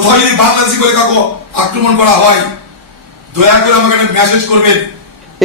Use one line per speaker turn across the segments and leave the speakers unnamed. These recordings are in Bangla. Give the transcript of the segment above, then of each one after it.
কোথাও যদি বাংলাদেশি বলে আক্রমণ করা হয় দয়া করে আমাকে মেসেজ করবেন।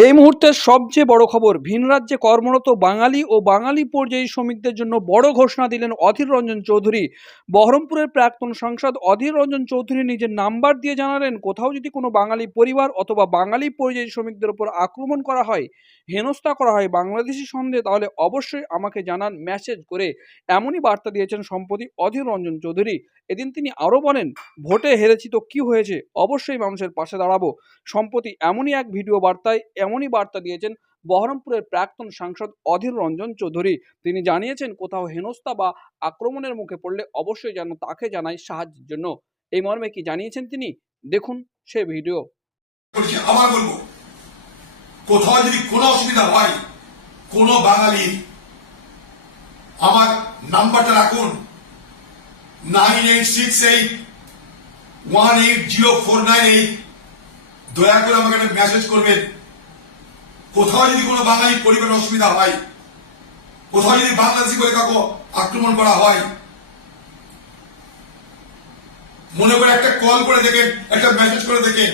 এই মুহূর্তের সবচেয়ে বড় খবর, ভিন রাজ্যে কর্মরত বাঙালি ও বাঙালি পর্যায়ী শ্রমিকদের জন্য বড় ঘোষণা দিলেন অধীর রঞ্জন চৌধুরী। বহরমপুরের প্রাক্তন সাংসদ অধীর রঞ্জন চৌধুরী নিজের নাম্বার দিয়ে জানালেন, কোথাও যদি কোনো বাঙালি পরিবার অথবা বাঙালি পর্যায়ী শ্রমিকদের উপর আক্রমণ করা হয়, হেনস্থা করা হয় বাংলাদেশি সন্দেহে, তাহলে অবশ্যই আমাকে জানান মেসেজ করে। এমনই বার্তা দিয়েছেন সম্প্রতি অধীর রঞ্জন চৌধুরী। এদিন তিনি আরও বলেন, ভোটে হেরেছি তো কি হয়েছে? অবশ্যই মানুষের পাশে দাঁড়াবো। সম্প্রতি এমনই এক ভিডিও বার্তায় এমনই বার্তা দিয়েছেন বহরমপুরের প্রাক্তন সাংসদ অধীর রঞ্জন চৌধুরী। তিনি জানিয়েছেন, কোথাও হেনস্থা বা আক্রমণের মুখে পড়লে অবশ্যই যেন তাকে জানায় সাহায্যের জন্য। এই মর্মে কি জানিয়েছেন তিনি? দেখুন সে ভিডিও।
আবার বলব, কোথাও যদি কোনো অসুবিধা হয়, কোনো বাঙালি আমার নাম্বারটা রাখুন। Nine eight six eight, one eight zero four nine eight. দয়া করে আমাকে একটা মেসেজ করবেন। কোথাও যদি কোনো বাঙালি পরিবারের অসুবিধা হয়, কোথাও যদি বাংলাদেশি করে কাউকে আক্রমণ করা হয়, মনে করে একটা কল করে দেখেন, একটা মেসেজ করে দেখেন।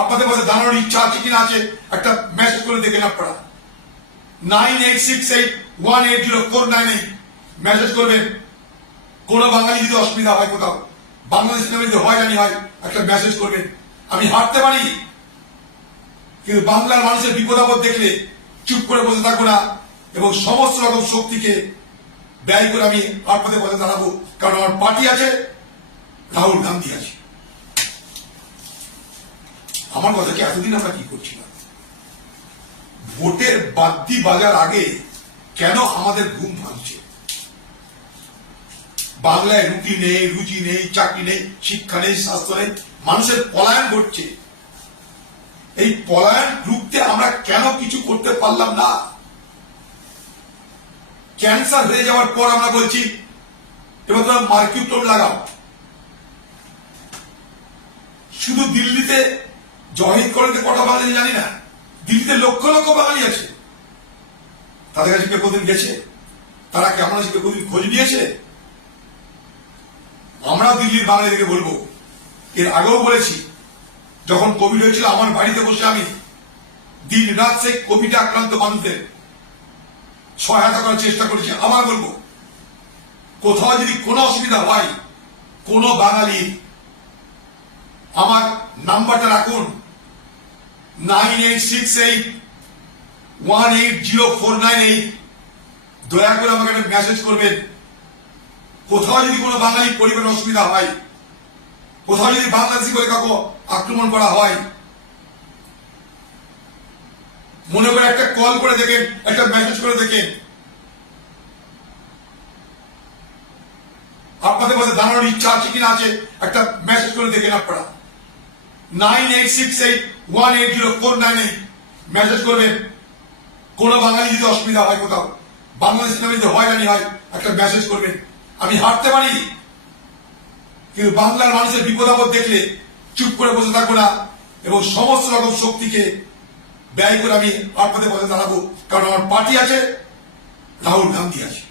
আপনাদের পাশে দাঁড়ানোর ইচ্ছা আছে কিনা আছে, একটা মেসেজ করে দেখেন আপনারা। Nine eight six eight one eight zero four nine eight message করবেন, কোনো বাঙালি যদি অসুবিধা হয় কোথাও, বাংলাদেশ নামে যদি হয়রানি হয়, একটা মেসেজ করবেন। আমি হাঁটতে পারি। কিন্তু বাংলার মানুষের বিপদ আপদ দেখলে চুপ করে বসে থাকব না এবং সমস্ত রকম শক্তিকে ব্যয় করে আমি আপনাদের পাশে দাঁড়াবো কারণ আমার পার্টি আছে, রাহুল গান্ধী আছে। আমার কথা কি এতদিন আমরা কি করছিলাম ভোটের বাদ্যি বাজার আগে কেন আমাদের ঘুম ভাঙছে? বাংলায় রুটি নেই রুচি নেই, চাকরি নেই, শিক্ষা নেই, স্বাস্থ্য নেই, মানুষের পলায়ন ঘটছে। এই পলায়ন রুখতে আমরা কেন কিছু করতে পারলাম না? ক্যান্সার হয়ে যাওয়ার পর আমরা বলছি, এবার তোমরা মার্কিউটোম লাগাও। শুধু দিল্লিতে জহিদ কলেজে কটা বাঙালি জানি না, দিল্লিতে লক্ষ লক্ষ বাঙালি আছে। তাদের কাছে কেউ কোনদিন গেছে? তারা কেমন আছে কেউ কোনদিন খোঁজ নিয়েছে? আমরাও দিল্লির বাঙালিদেরকে বলব। এর আগেও বলেছি, যখন কোভিড হয়েছিল, আমার বাড়িতে বসে আমি দিন রাত সেই কোভিডে আক্রান্ত মানুষদের সহায়তা করার চেষ্টা করেছি। আবার বলব, কোথাও যদি কোনো অসুবিধা হয়, কোনো বাঙালি আমার নাম্বারটা রাখুন। Nine eight six eight one eight zero four nine eight. দয়া করে আমাকে একটা মেসেজ করবেন। কোথাও যদি কোনো বাঙালি পরিবারের অসুবিধা হয়, কোথাও যদি বাংলাদেশি করে কাউকে আক্রমণ করা হয়, মনে করে একটা কল করে দেখেন, একটা মেসেজ করে দেখেন। আপনাদের পাশে দাঁড়ানোর ইচ্ছা আছে কিনা আছে, একটা মেসেজ করে দেখেন আপনারা। Nine eight six eight one eight zero four nine eight message করবেন, কোনো বাঙালি যদি অসুবিধা হয় কোথাও বাংলাদেশ নামে যদি হয়রানি হয়, একটা মেসেজ করবেন। আমি হাঁটতে পারি। কিন্তু বাংলার মানুষের বিপদ আপদ দেখলে চুপ করে বসে থাকব না এবং সমস্ত রকম শক্তিকে ব্যয় করে আমি আপনাদের পথে দাঁড়াবো। কারণ আমার পার্টি আছে, রাহুল গান্ধী আছে।